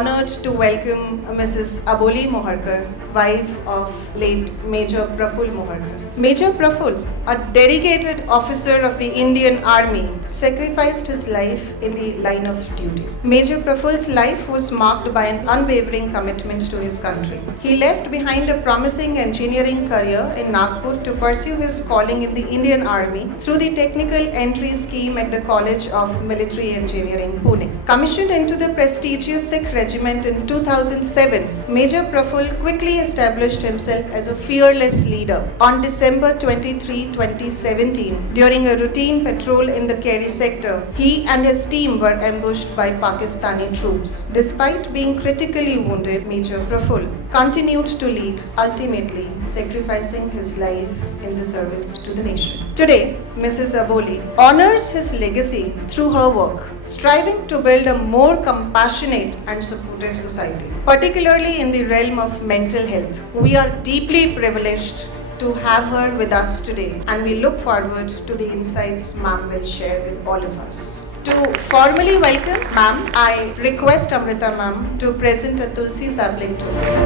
honored to welcome Mrs. Aboli Moharkar, wife of late Major Praful Moharkar. Major Praful, a dedicated officer of the Indian Army, sacrificed his life in the line of duty. Major Praful's life was marked by an unwavering commitment to his country. He left behind a promising engineering career in Nagpur to pursue his calling in the Indian Army through the technical entry scheme at the College of Military Engineering, Pune. Commissioned into the prestigious Sikh Regiment in 2007, Major Praful quickly established himself as a fearless leader. On December 23, 2017, during a routine patrol in the Kerry sector, he and his team were ambushed by Pakistani troops. Despite being critically wounded, Major Praful continued to lead, ultimately sacrificing his life in the service to the nation. Today, Mrs. Aboli honors his legacy through her work, striving to build a more compassionate and supportive society, particularly in the realm of mental health. We are deeply privileged to have her with us today, and we look forward to the insights ma'am will share with all of us. To formally welcome ma'am, I request Amrita ma'am to present a Tulsi sapling to her.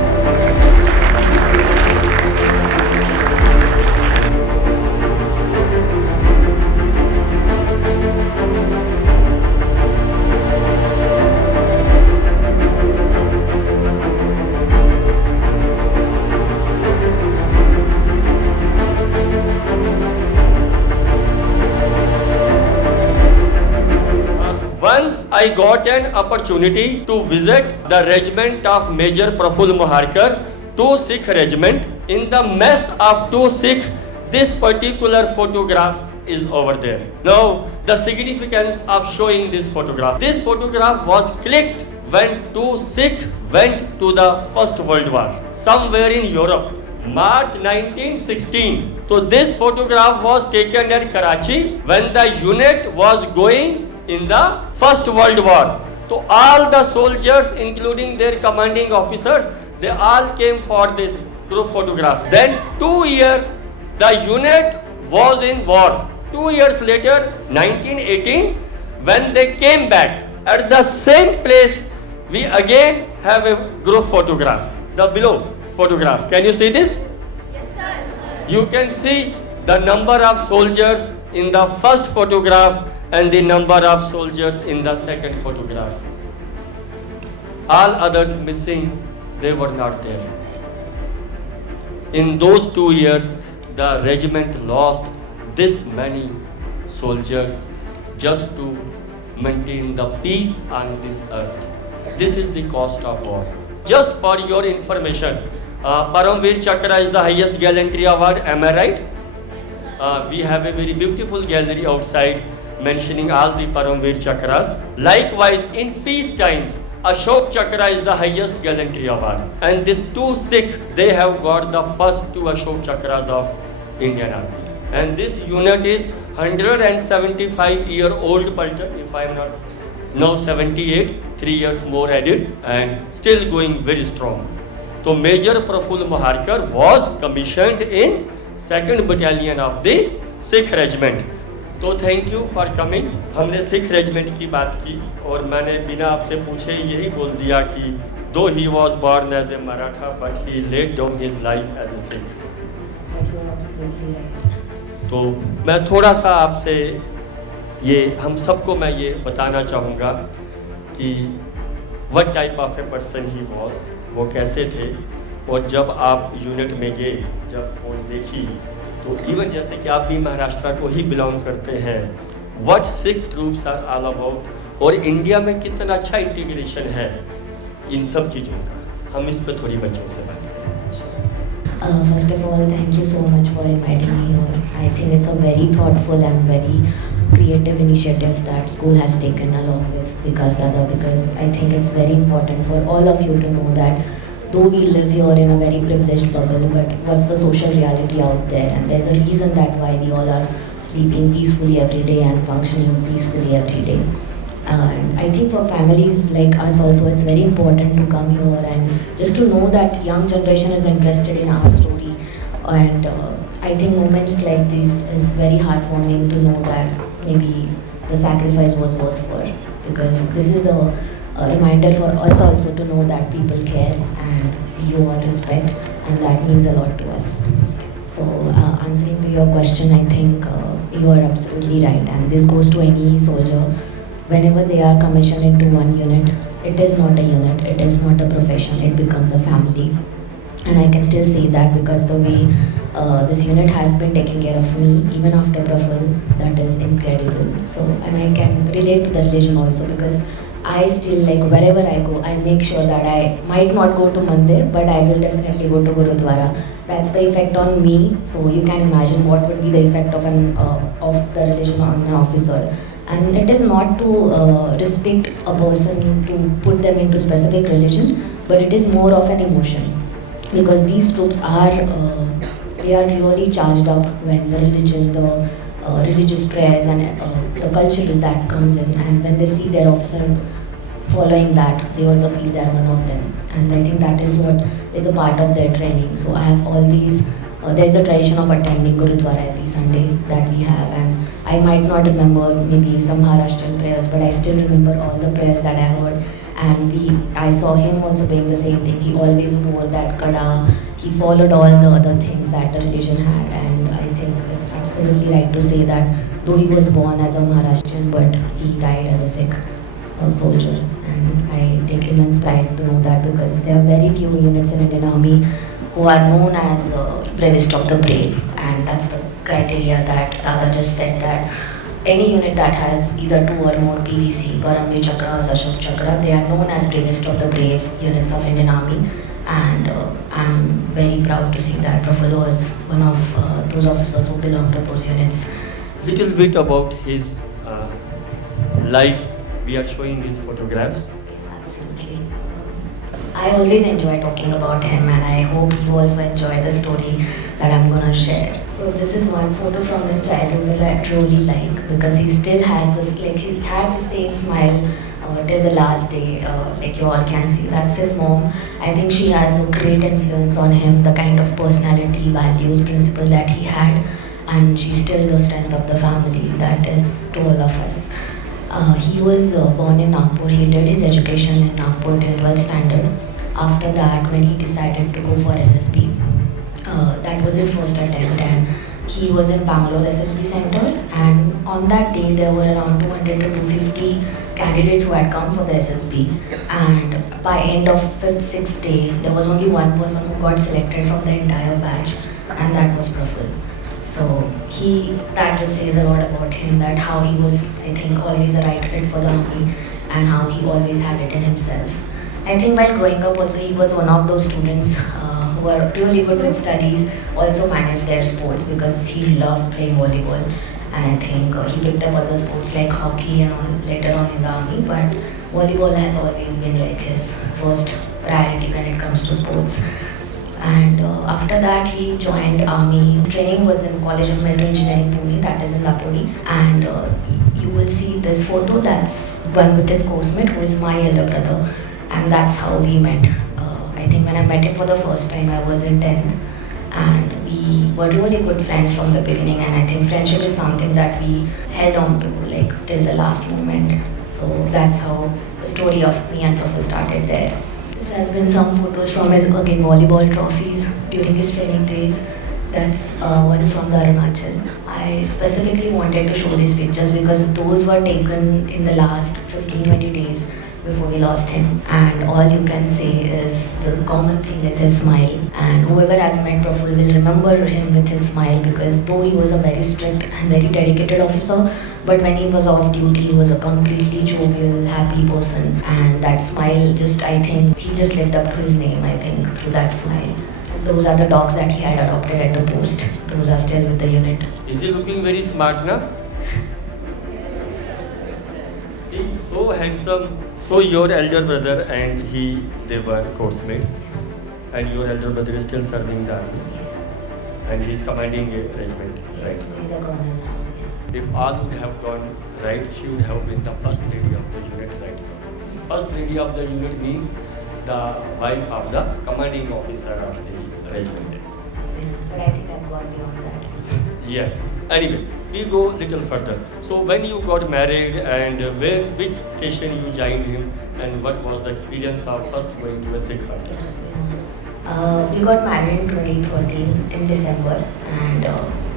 Once I got an opportunity to visit the regiment of Major Praful Moharkar, 2 Sikh regiment. In the mess of 2 Sikh, this particular photograph is over there. Now, the significance of showing this photograph. This photograph was clicked when 2 Sikh went to the First World War, somewhere in Europe, March 1916. So this photograph was taken at Karachi when the unit was going in the First World War. So all the soldiers, including their commanding officers, they all came for this group photograph. Then 2 years, the unit was in war. 2 years later, 1918, when they came back at the same place, we again have a group photograph. The below photograph. Can you see this? Yes, sir. You can see the number of soldiers in the first photograph and the number of soldiers in the second photograph. All others missing, they were not there. In those 2 years, the regiment lost this many soldiers just to maintain the peace on this earth. This is the cost of war. Just for your information, Paramveer Chakra is the highest gallantry award, am I right? We have a very beautiful gallery outside mentioning all the Paramveer Chakras. Likewise, in peace times, Ashok Chakra is the highest gallantry award. And these 2 Sikh, they have got the first 2 Ashok Chakras of Indian Army. And this unit is 175-year-old Paltan, if I am not, now 78, 3 years more added, and still going very strong. So Major Praful Moharkar was commissioned in 2nd Battalion of the Sikh Regiment. तो thank you for coming. हमने Sikh regiment की बात की और मैंने बिना आपसे पूछे यही बोल दिया कि though he was born as a Maratha but he laid down his life as a Sikh. तो मैं थोड़ा सा आपसे ये हम सबको मैं ये बताना चाहूँगा कि what type of a person he was, वो कैसे थे. और जब आप यूनिट में गए, जब फोन देखी, तो इवन जैसे कि आप भी महाराष्ट्र को ही बिलोंग करते हैं, what Sikh troops are all about, और इंडिया में कितना अच्छा इंटीग्रेशन है इन सब चीज़ों का, हम इस पे थोड़ी बच्चों से बात करें. First of all, thank you so much for inviting me here. I think it's a very thoughtful and very creative initiative that school has taken along with Vikas Dada, because I think it's very important for all of you to know that though we live here in a very privileged bubble, but what's the social reality out there, and there's a reason that why we all are sleeping peacefully every day and functioning peacefully every day. And I think for families like us also, it's very important to come here and just to know that young generation is interested in our story. And I think moments like this is very heartwarming to know that maybe the sacrifice was worth for, because this is the a reminder for us also to know that people care and we owe our respect, and that means a lot to us. So, answering to your question, I think you are absolutely right, and this goes to any soldier. Whenever they are commissioned into one unit, it is not a unit, it is not a profession, it becomes a family. And I can still say that because the way this unit has been taking care of me, even after Praful, that is incredible. So, and I can relate to the religion also because I still, like, wherever I go, I make sure that I might not go to Mandir, but I will definitely go to Gurudwara. That's the effect on me. So you can imagine what would be the effect of of the religion on an officer. And it is not to restrict a person to put them into specific religion, but it is more of an emotion, because these troops are they are really charged up when the religion, the religious prayers and the culture that comes in, and when they see their officer following that, they also feel they are one of them. And I think that is what is a part of their training. So I have always there's a tradition of attending Gurudwara every Sunday that we have, and I might not remember maybe some Maharashtrian prayers, but I still remember all the prayers that I heard. And I saw him also doing the same thing. He always wore that kada. He followed all the other things that the religion had, and I think it's absolutely right to say that though he was born as a Maharashtrian, but he died as a Sikh soldier. And I take immense pride to know that, because there are very few units in Indian Army who are known as bravest of the brave, and that's the criteria that Dada just said, that any unit that has either 2 or more PVC, Paramveer Chakra or Ashok Chakra, they are known as bravest of the brave units of Indian Army. And I'm very proud to see that Praful was one of those officers who belong to those units. Little bit about his life. We are showing his photographs. Absolutely. I always enjoy talking about him, and I hope you also enjoy the story that I'm gonna share. So this is one photo from his childhood that I truly like, because he still has this, like, he had the same smile till the last day, like you all can see. That's his mom. I think she has a great influence on him, the kind of personality, values, principle that he had, and she's still the strength of the family. That is to all of us. He was born in Nagpur. He did his education in Nagpur till 12th standard. After that, when he decided to go for SSB, that was his first attempt, and he was in Bangalore SSB Center, and on that day there were around 200 to 250 candidates who had come for the SSB, and by end of 5th, 6th day, there was only one person who got selected from the entire batch, and that was Praful. So that just says a lot about him, that how he was, I think, always a right fit for the army, and how he always had it in himself. I think while growing up also, he was one of those students who were really good with studies, also managed their sports, because he loved playing volleyball. And I think he picked up other sports like hockey and all later on in the army, but volleyball has always been like his first priority when it comes to sports. And after that, he joined army. His training was in College of Military Engineering, Pune, that is in Lapodi. And you will see this photo, that's one with his course mate, who is my elder brother. And that's how we met. I think when I met him for the first time, I was in 10th. And we were really good friends from the beginning. And I think friendship is something that we held on to, like, till the last moment. So that's how the story of me and Praful started there. This has been some photos from his, again, volleyball trophies during his training days. That's one from the Arunachal. I specifically wanted to show these pictures because those were taken in the last 15-20 days before we lost him. And all you can say is the common thing is his smile. And whoever has met Praful will remember him with his smile, because though he was a very strict and very dedicated officer, but when he was off duty, he was a completely jovial, happy person. And that smile just, I think, he just lived up to his name, I think, through that smile. Those are the dogs that he had adopted at the post. Those are still with the unit. Is he looking very smart now? He's so handsome. So your elder brother and they were course mates, and your elder brother is still serving the army. Yes. And he's commanding a regiment, Yes, right? he's a colonel now. Yeah. If all would have gone right, she would have been the first lady of the unit right now. First lady of the unit means the wife of the commanding officer of the regiment. But I think I've gone beyond that. Yes. Anyway, we go little further. So when you got married and which station you joined him, and what was the experience of first going to a Sikh party? We got married in 2013 in December, and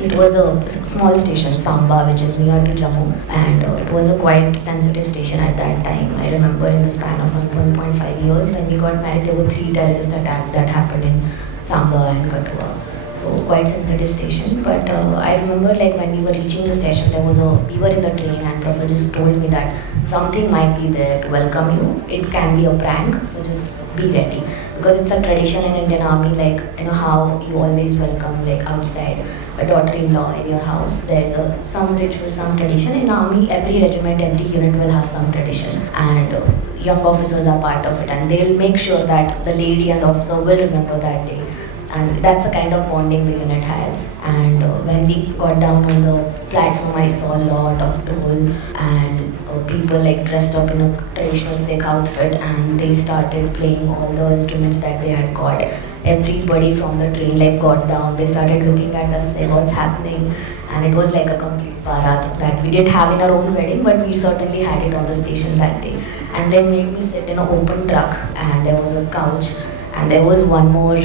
it was a small station, Samba, which is near to Jammu, and it was a quite sensitive station at that time. I remember in the span of 1.5 years when we got married, there were 3 terrorist attacks that happened in Samba and Kathua. So quite sensitive station. But I remember like when we were reaching the station, we were in the train and Praful just told me that something might be there to welcome you. It can be a prank, so just be ready. Because it's a tradition in Indian Army, like how you always welcome like outside a daughter-in-law in your house. There's some ritual, some tradition. In Army, every regiment, every unit will have some tradition, and young officers are part of it, and they'll make sure that the lady and the officer will remember that day. And that's the kind of bonding the unit has. And when we got down on the platform, I saw a lot of dhol and people like dressed up in a traditional Sikh outfit, and they started playing all the instruments that they had got. Everybody from the train like got down, they started looking at us like what's happening, and it was like a complete barat that we didn't have in our own wedding, but we certainly had it on the station that day. And they made me sit in an open truck, and there was a couch, and there was one more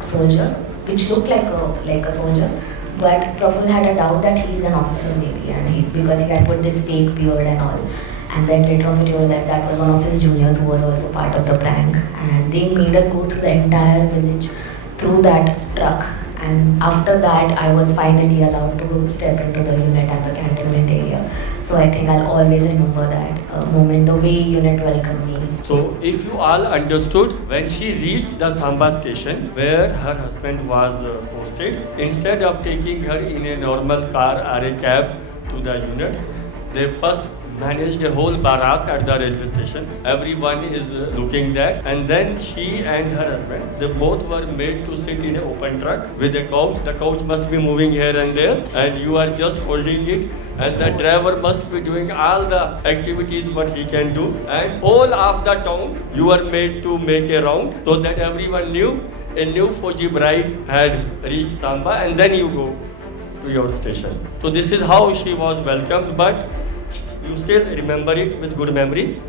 soldier which looked like a soldier, but Praful had a doubt that he's an officer maybe, and because he had put this fake beard and all. And then later on we realized that was one of his juniors who was also part of the prank, and they made us go through the entire village through that truck. And after that I was finally allowed to step into the unit at the cantonment area. So I think I'll always remember that moment, the way unit welcomed me. So if you all understood, when she reached the Samba station where her husband was posted, instead of taking her in a normal car or a cab to the unit, they first managed a whole barat at the railway station. Everyone is looking that, and then she and her husband, they both were made to sit in an open truck with a couch. The couch must be moving here and there, and you are just holding it, and the driver must be doing all the activities what he can do, and whole of the town you are made to make a round so that everyone knew a new Fauji bride had reached Samba, and then you go to your station. So this is how she was welcomed, but you still remember it with good memories.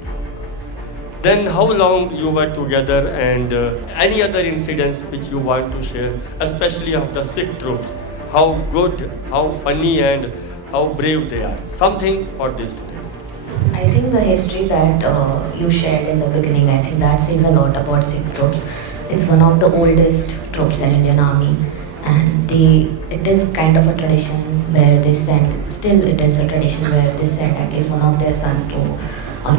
Then how long you were together, and any other incidents which you want to share, especially of the Sikh troops, how good, how funny and how brave they are. Something for these students. I think the history that you shared in the beginning, I think that says a lot about Sikh troops. It's one of the oldest troops in Indian Army, and it is kind of a tradition where they send, still it is a tradition where they send at least one of their sons to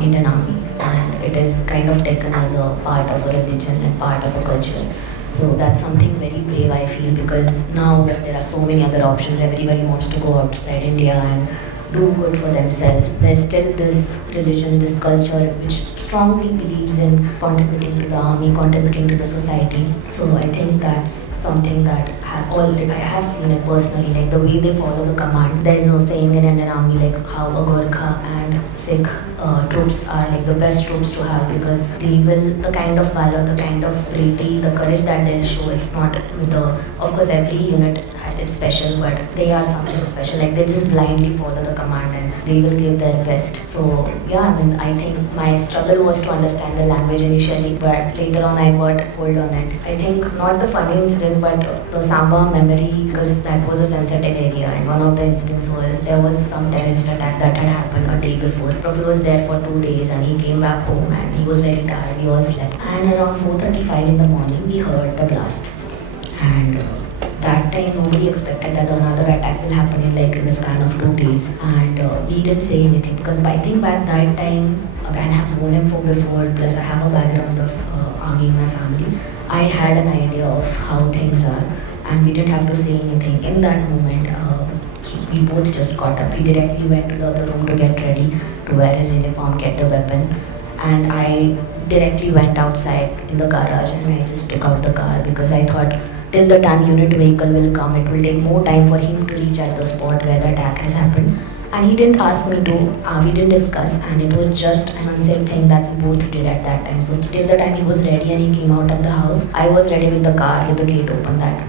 Indian Army, and it is kind of taken as a part of a religion and part of a culture. So that's something very brave, I feel, because now there are so many other options, everybody wants to go outside India and do good for themselves. There's still this religion, this culture which strongly believes in contributing to the army, contributing to the society. So I think that's something that I have seen it personally, like the way they follow the command. There's a saying in Indian Army like how a Gorkha and Sikh troops are like the best troops to have, because the kind of valor, the kind of bravery, the courage that they'll show, it's not with of course every unit is special, but they are something special. Like they just blindly follow the command and they will give their best. So yeah, I mean, I think my struggle was to understand the language initially, but later on I got hold on it. I think not the funny incident, but the Samba memory, because that was a sensitive area, and one of the incidents was there was some terrorist attack that had happened a day before. Praful was there for 2 days and he came back home and he was very tired. We all slept, and around 4:35 in the morning we heard the blast, and that time nobody expected that another attack will happen in the span of 2 days, and we didn't say anything because I think by that time, and I have known him for before, plus I have a background of army in my family. I had an idea of how things are, and we didn't have to say anything. In that moment, we both just got up. He directly went to the other room to get ready, to wear his uniform, get the weapon, and I directly went outside in the garage and I just took out the car because I thought till the time unit vehicle will come, it will take more time for him to reach at the spot where the attack has happened. And he didn't ask me to, we didn't discuss, and it was just an unsaid thing that we both did at that time. So till the time he was ready and he came out of the house, I was ready with the car, with the gate open, that,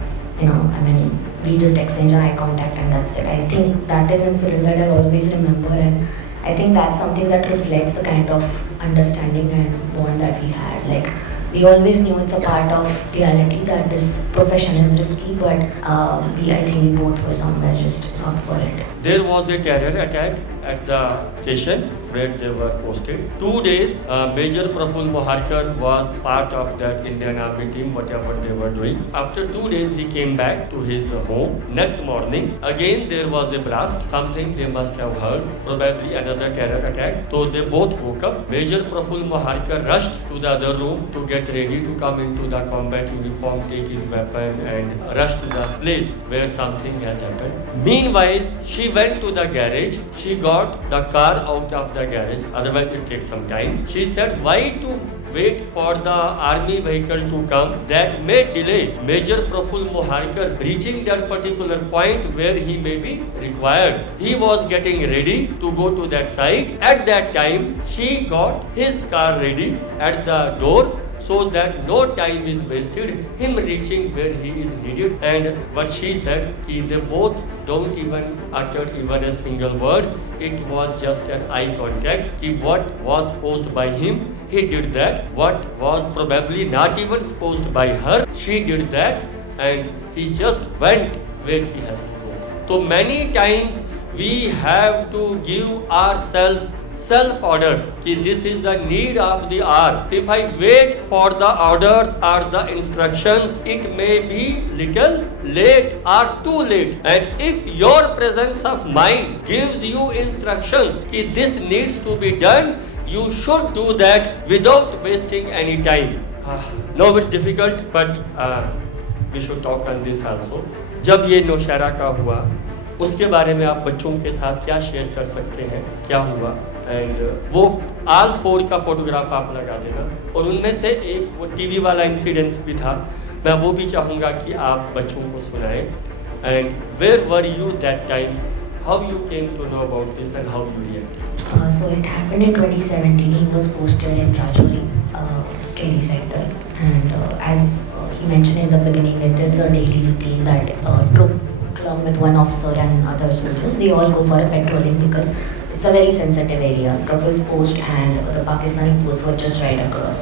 we just exchange eye contact and that's it. I think that is an incident that I'll always remember, and I think that's something that reflects the kind of understanding and bond that we had. Like, we always knew it's a part of reality that this profession is risky, but I think we both were somewhere just up for it. There was a terror attack at the station where they were posted. 2 days, Major Praful Moharkar was part of that Indian Army team, whatever they were doing. After 2 days, he came back to his home. Next morning, again there was a blast, something they must have heard, probably another terror attack. So they both woke up. Major Praful Moharkar rushed to the other room to get ready to come into the combat uniform, take his weapon and rush to the place where something has happened. Meanwhile, she went to the garage. She got the car out of the garage, otherwise it takes some time. She said, why to wait for the army vehicle to come? That may delay Major Praful Moharkar reaching that particular point where he may be required. He was getting ready to go to that site. At that time, she got his car ready at the door, so that no time is wasted him reaching where he is needed. And what she said, they both don't even utter even a single word. It was just an eye contact. What was supposed by him, he did that. What was probably not even supposed by her, she did that, and he just went where he has to go. So many times we have to give ourselves self-orders. This is the need of the hour. If I wait for the orders or the instructions, it may be little late or too late. And if your presence of mind gives you instructions, this needs to be done, you should do that without wasting any time. Now it's difficult, but we should talk on this also. जब ये नौशहरा का हुआ, उसके बारे में आप बच्चों के साथ क्या शेयर कर सकते हैं, क्या हुआ? एंड वो ऑल 4 का फोटोग्राफ आप लगा देना, और उनमें से एक वो टीवी वाला इंसिडेंस भी था, मैं वो भी चाहूँगा कि आप बच्चों को सुनाएं. And where were you that time, how you came to know about this and how you reacted? So it happened in 2017. He was posted in Rajouri, Kerry sector, and as he mentioned in the beginning, it is a daily routine that troop, along with one officer and other soldiers, they all go for a patrolling because it's a very sensitive area. Praful's post and the Pakistani post were just right across,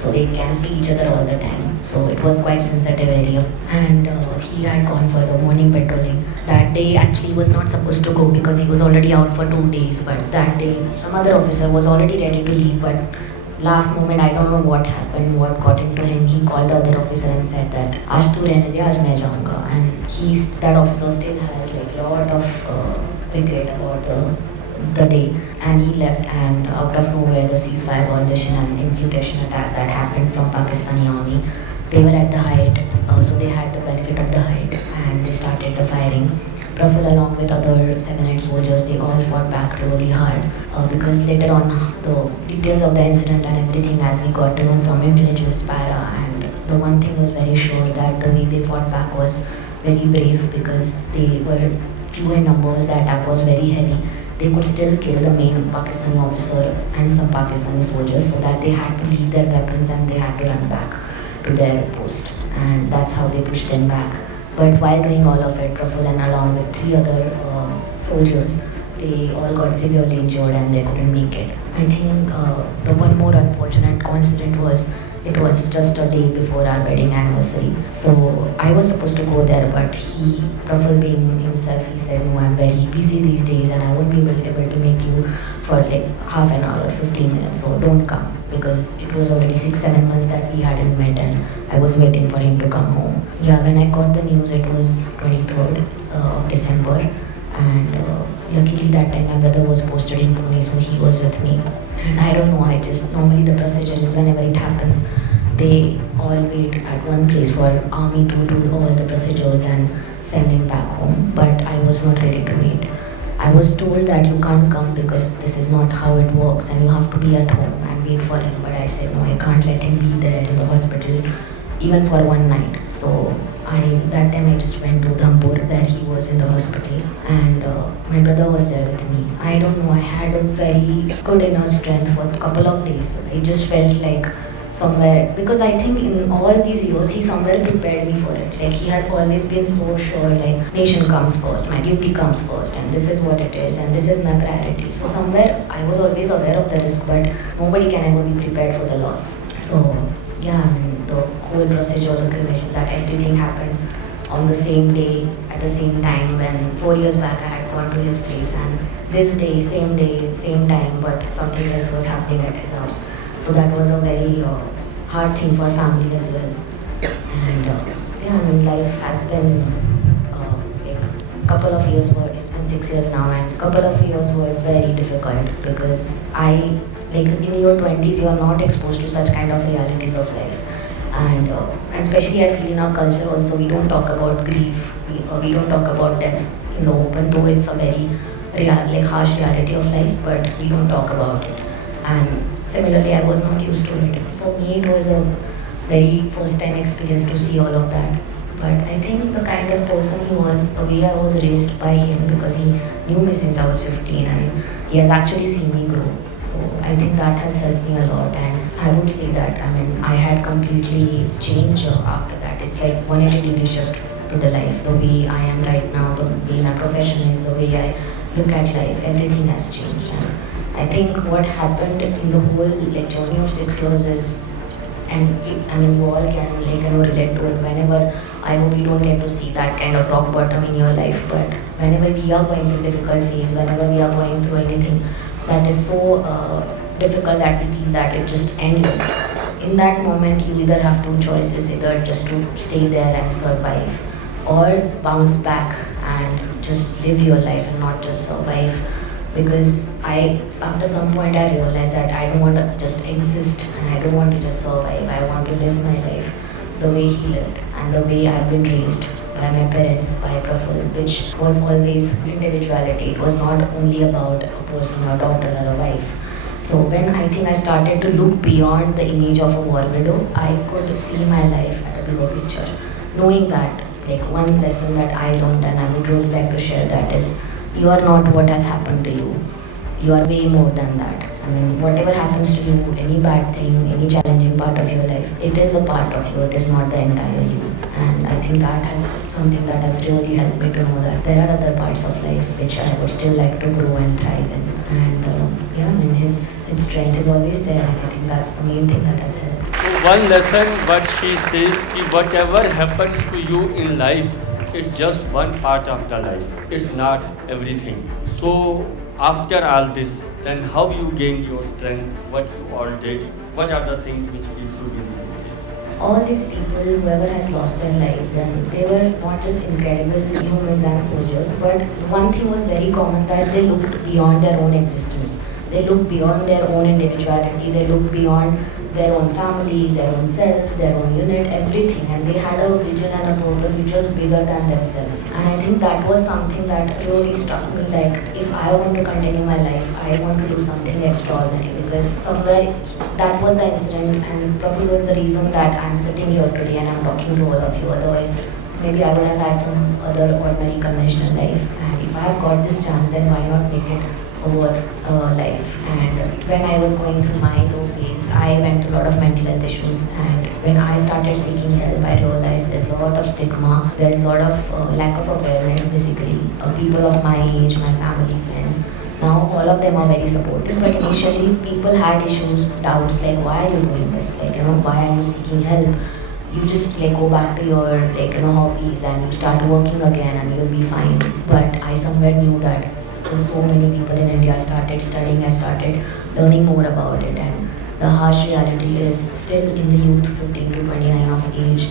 so they can see each other all the time. So it was quite sensitive area, and he had gone for the morning patrolling. That day actually was not supposed to go because he was already out for 2 days. But that day, some other officer was already ready to leave, but last moment, I don't know what happened, what got into him. He called the other officer and said that आज तू रहने दे, आज मैं जाऊँगा. And that officer still has like lot of regret about the day. And he left, and out of nowhere, the ceasefire violation and infiltration attack that happened from Pakistani army. They were at the height, so they had the benefit of the height, and they started the firing. Praful, along with other 7-8 soldiers, they all fought back really hard because later on the details of the incident and everything, as we got to know from intelligence para, and the one thing was very sure that the way they fought back was very brave because they were few in numbers. The attack was very heavy. They could still kill the main Pakistani officer and some Pakistani soldiers, so that they had to leave their weapons and they had to run back to their post, and that's how they pushed them back. But while doing all of it, Praful and along with 3 other soldiers, they all got severely injured and they couldn't make it. I think the one more unfortunate coincidence was it was just a day before our wedding anniversary. So I was supposed to go there, but Praful being himself, he said, no, I'm very busy these days and I won't be able to make you for like half an hour or 15 minutes, so don't come. Because it was already 6-7 months that we hadn't met and I was waiting for him to come home. Yeah, when I got the news, it was 23rd of December, and luckily that time my brother was posted in Pune, so he was with me. And I don't know, normally the procedure is whenever it happens, they all wait at one place for army to do all the procedures and send him back home, but I was not ready to wait. I was told that you can't come because this is not how it works and you have to be at home and wait for him. But I said, no, I can't let him be there in the hospital even for one night. So that time I just went to Dhampur where he was in the hospital, and my brother was there with me. I don't know, I had a very good inner strength for a couple of days. I just felt like somewhere, because I think in all these years he somewhere prepared me for it. Like he has always been so sure, like nation comes first, my duty comes first, and this is what it is, and this is my priority. So somewhere I was always aware of the risk, but nobody can ever be prepared for the loss. So yeah, I mean the whole procedure, the cremation, that everything happened on the same day, at the same time, when 4 years back I had gone to his place, and this day, same time, but something else was happening at his house. So that was a very hard thing for family as well. And yeah, I mean life has been like couple of years were, it's been 6 years now, and couple of years were very difficult because I, like in your 20s you are not exposed to such kind of realities of life. And especially I feel in our culture also we don't talk about grief, we don't talk about death in the open, though it's a very like harsh reality of life, but we don't talk about it. And similarly I was not used to it. For me it was a very first time experience to see all of that. But I think the kind of person he was, the way I was raised by him, because he knew me since I was 15 and he has actually seen me grow. So I think that has helped me a lot, and I would say that I mean I had completely changed after that. It's like 180-degree shift to the life. The way I am right now, the way my profession is, the way I look at life, everything has changed. And I think what happened in the whole like journey of 6 years is, and I mean you all can like relate to it. Whenever, I hope you don't get to see that kind of rock bottom in your life, but whenever we are going through difficult phase, whenever we are going through anything that is so difficult that we feel that it just endless, in that moment you either have two choices: either just to stay there and survive, or bounce back and just live your life and not just survive. Because after some point I realized that I don't want to just exist and I don't want to just survive. I want to live my life the way he lived and the way I've been raised by my parents, by Praful, which was always individuality. It was not only about a person, a daughter or a wife. So when I think I started to look beyond the image of a war widow, I could see my life at a bigger picture. Knowing that, like one lesson that I learned and I would really like to share, that is, you are not what has happened to you. You are way more than that. I mean, whatever happens to you, any bad thing, any challenging part of your life, it is a part of you, it is not the entire you. And I think that has something that has really helped me to know that there are other parts of life which I would still like to grow and thrive in. And yeah, I mean, his strength is always there, and I think that's the main thing that has helped. One lesson what she says, ki whatever happens to you in life, it's just one part of the life. It's not everything. So after all this, then how you gained your strength, what you all did, what are the things which keeps you busy these days? All these people, whoever has lost their lives, and they were not just incredible humans and soldiers, but one thing was very common, that they looked beyond their own existence. They looked beyond their own individuality, they looked beyond their own family, their own self, their own unit, everything, and they had a vision and a purpose which was bigger than themselves. And I think that was something that really struck me, like if I want to continue my life, I want to do something extraordinary, because somewhere that was the incident, and probably was the reason that I'm sitting here today and I'm talking to all of you. Otherwise, maybe I would have had some other ordinary conventional life, and if I've got this chance, then why not make it a worth life. And when I was going through my low phase, I went through a lot of mental health issues, and when I started seeking help, I realized there's a lot of stigma, there's a lot of lack of awareness basically. People of my age, my family, friends, now all of them are very supportive, but initially people had issues, doubts, like why are you doing this, like why are you seeking help? You just like go back to your hobbies and you start working again and you'll be fine. But I somewhere knew that there's so many people in India. I started studying, I started learning more about it, and the harsh reality is still in the youth 15 to 29 of age,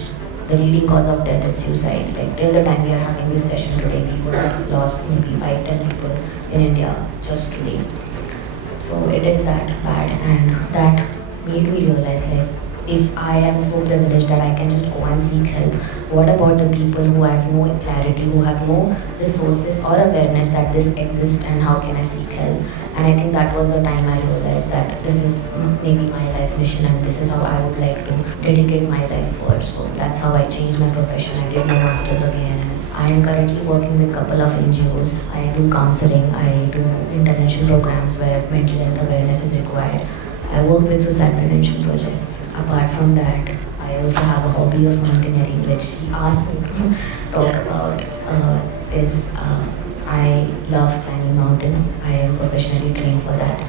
the leading cause of death is suicide. Like till the time we are having this session today, we would have lost maybe 5-10 people in India just today. So it is that bad, and that made me realize, like, if I am so privileged that I can just go and seek help, what about the people who have no clarity, who have no resources or awareness that this exists, and how can I seek help? And I think that was the time I realized that this is maybe my life mission, and this is how I would like to dedicate my life for. So that's how I changed my profession. I did my master's again. I am currently working with a couple of NGOs. I do counseling, I do intervention programs where mental health awareness is required. I work with suicide prevention projects. Apart from that, I also have a hobby of mountaineering, which he asked me to talk about. I love climbing mountains. I am professionally trained for that.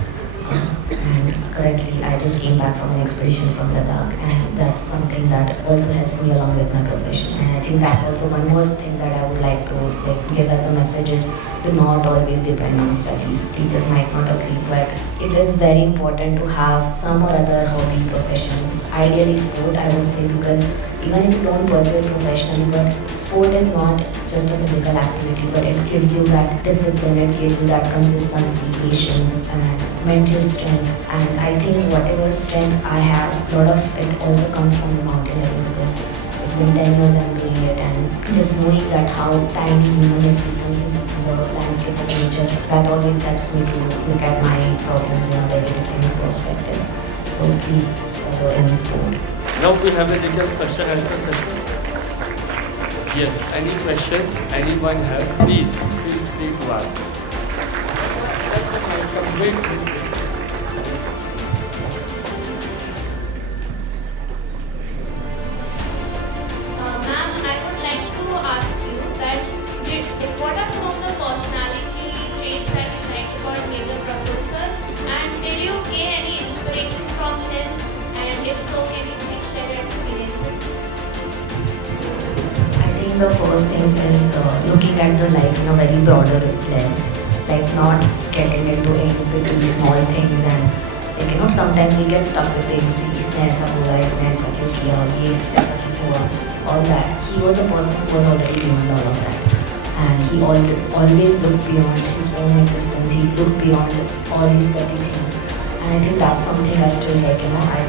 And currently, I just came back from an expedition from Ladakh, and that's something that also helps me along with my profession. And I think that's also one more thing that I would like to give as a message is do not always depend on studies. Teachers might not agree, but it is very important to have some or other hobby profession. Ideally, sport, I would say, because even if you don't pursue it professionally, but sport is not just a physical activity, but it gives you that discipline, it gives you that consistency, patience, and mental strength. And I think whatever strength I have, a lot of it also comes from the mountaineering because it's been 10 years I'm doing it, and just knowing that how tiny human existence is in the landscape of nature, that always helps me to look at my problems in a very different perspective. So please follow any sport. Now we have a little question answer session. Yes, any questions anyone have, please feel free to ask. Complete. Ma'am, I would like to ask you that what are some of the personality traits that you liked about Major Praful sir? And did you gain any inspiration from him? And if so, can you please share your experiences? I think the first thing is looking at the life in a very broader lens, like not getting into any petty small things and sometimes we get stuck with things, all that. He was a person who was already beyond all of that. And he always looked beyond his own existence. He looked beyond all these petty things. And I think that's something I still I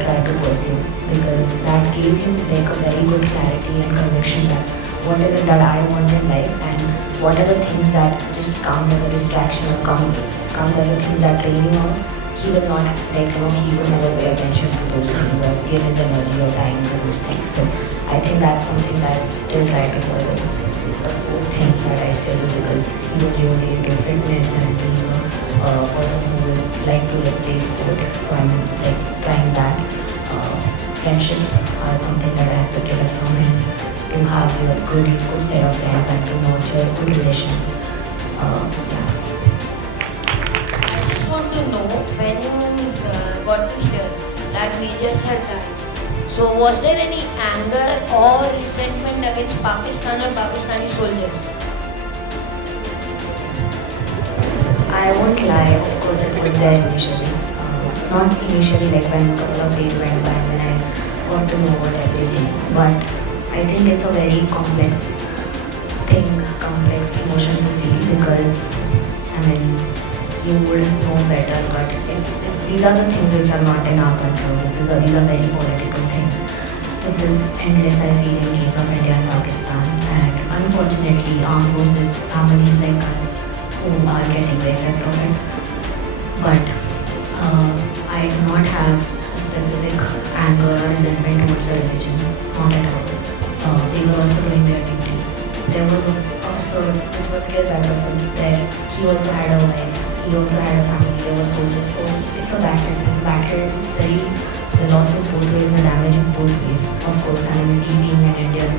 try to pursue because that gave him a very good clarity and conviction that what is it that I want in life and what are the things that just come as a distraction or comes as the things that drain you out. He will not he will never pay attention to those things or give his energy or time to those things. So I think that's something that I still try to follow. The sport thing that I still do because he was really into fitness and being a person who would like to play sport. So I'm trying that. Friendships are something that I have picked up from him to have a good set of friends and to nurture good relations. I just want to know when you got to hear that Major Sir died. So was there any anger or resentment against Pakistan or Pakistani soldiers? I won't lie, of course it was there initially. Not initially when a couple of days went by when I got to know about everything. But I think it's a very complex thing, complex emotion to feel because you would know better, but these are the things which are not in our control. These are very political things. This is endless, I feel, in case of India and Pakistan. And unfortunately, armed forces, families like us, who are getting the effect of it. But I do not have a specific anger or resentment towards a religion, not at all. They were also doing their duties. There was an officer which was killed by Praful there. He also had a wife. He also had a family. They were soldiers. So it's a battle. It's the loss is both ways, the damage is both ways. Of course, we being an Indian,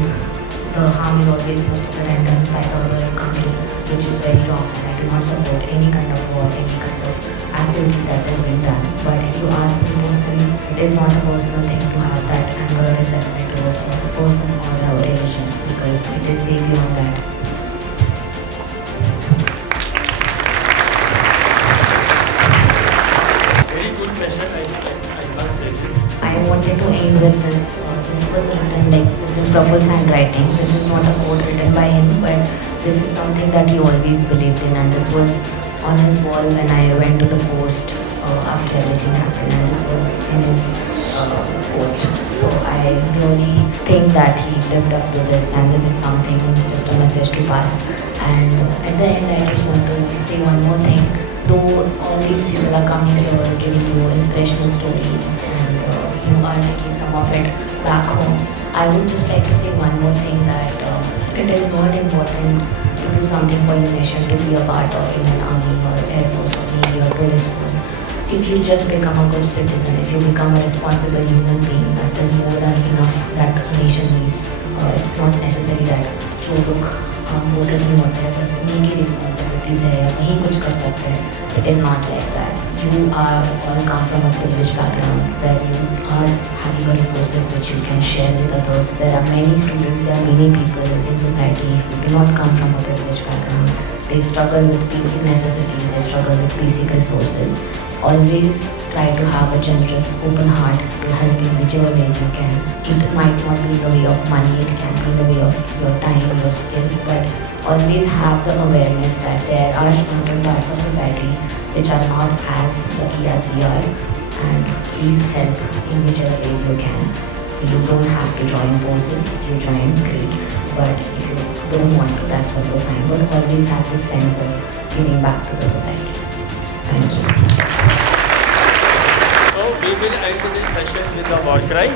the harm is always most of the time done by the other country, which is very wrong. And I do not support any kind of war, any kind of activity that is being done. But if you ask me personally, it is not a personal thing to have that anger or resentment towards a person or a religion because it is way beyond that. Very good question. I must say this. I wanted to end with this. This was written this is Praful's handwriting. This is not a quote written by him, but this is something that he always believed in, and this was on his wall when I went to the post after everything happened, and this was in his post. So I really think that he lived up to this, and this is something, just a message to pass. And at the end, I just want to say one more thing. Though all these people are coming here giving you inspirational stories, and you are taking some of it back home, I would just like to say one more thing that it is not important to do something for your nation, to be a part of Indian Army or Air Force or Navy or Police Force. if you just become a good citizen, if you become a responsible human being, that is more than enough that a nation needs. It's not necessary that जो लोग forces में होते हैं बस उन्हीं की responsibilities है या कहीं कुछ कर सकते हैं. It is not like that. You are all come from a privileged background where you are having a resources which you can share with others. There are many students, there are many people in society who do not come from a privileged background. They struggle with basic necessities, they struggle with basic resources. Always try to have a generous, open heart to help in whichever ways you can. It might not be in the way of money, it can be in the way of your time, your skills, but always have the awareness that there are certain parts of society which are not as lucky as we are, and please help in whichever ways you can. You don't have to join forces, if you join, great, but if you don't want to, that's also fine, but always have this sense of giving back to the society. Thank you. So we will end this session with the war cry,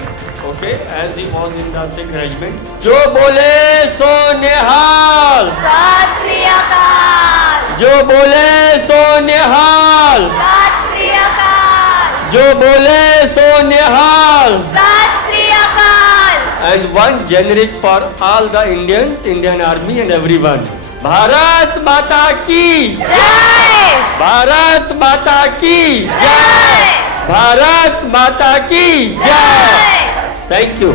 okay, as he was in the Sikh regiment. Jo bole so nihal. सत श्री अकाल. Jo bole so nihal. सत श्री अकाल. Jo bole so nihal. सत श्री अकाल. And one generic for all the Indians, Indian Army and everyone. Bharat Mata ki जय. Bharat Mata ki जय. Bharat Mata ki जय. Thank you.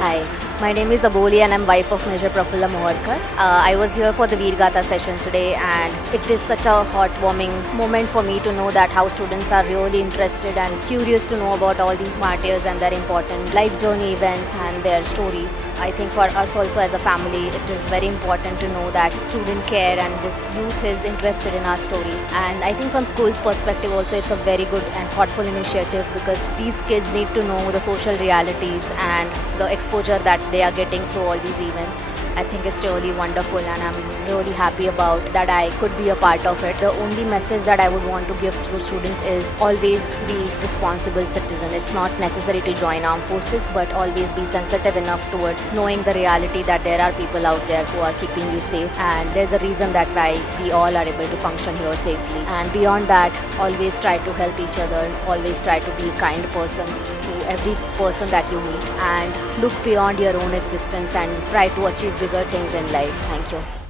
Hi, my name is Aboli and I'm wife of Major Prafulla Moharkar. I was here for the Veer Gatha session today, and it is such a heartwarming moment for me to know that how students are really interested and curious to know about all these martyrs and their important life journey events and their stories. I think for us also as a family, it is very important to know that student care and this youth is interested in our stories. And I think from school's perspective also, it's a very good and thoughtful initiative because these kids need to know the social realities and the exposure that they are getting through all these events. I think it's really wonderful and I'm really happy about that I could be a part of it. The only message that I would want to give to students is always be responsible citizen. It's not necessary to join armed forces, but always be sensitive enough towards knowing the reality that there are people out there who are keeping you safe, and there's a reason that why we all are able to function here safely. And beyond that, always try to help each other, always try to be a kind person to every person that you meet, and look beyond your own existence and try to achieve bigger things in life. Thank you.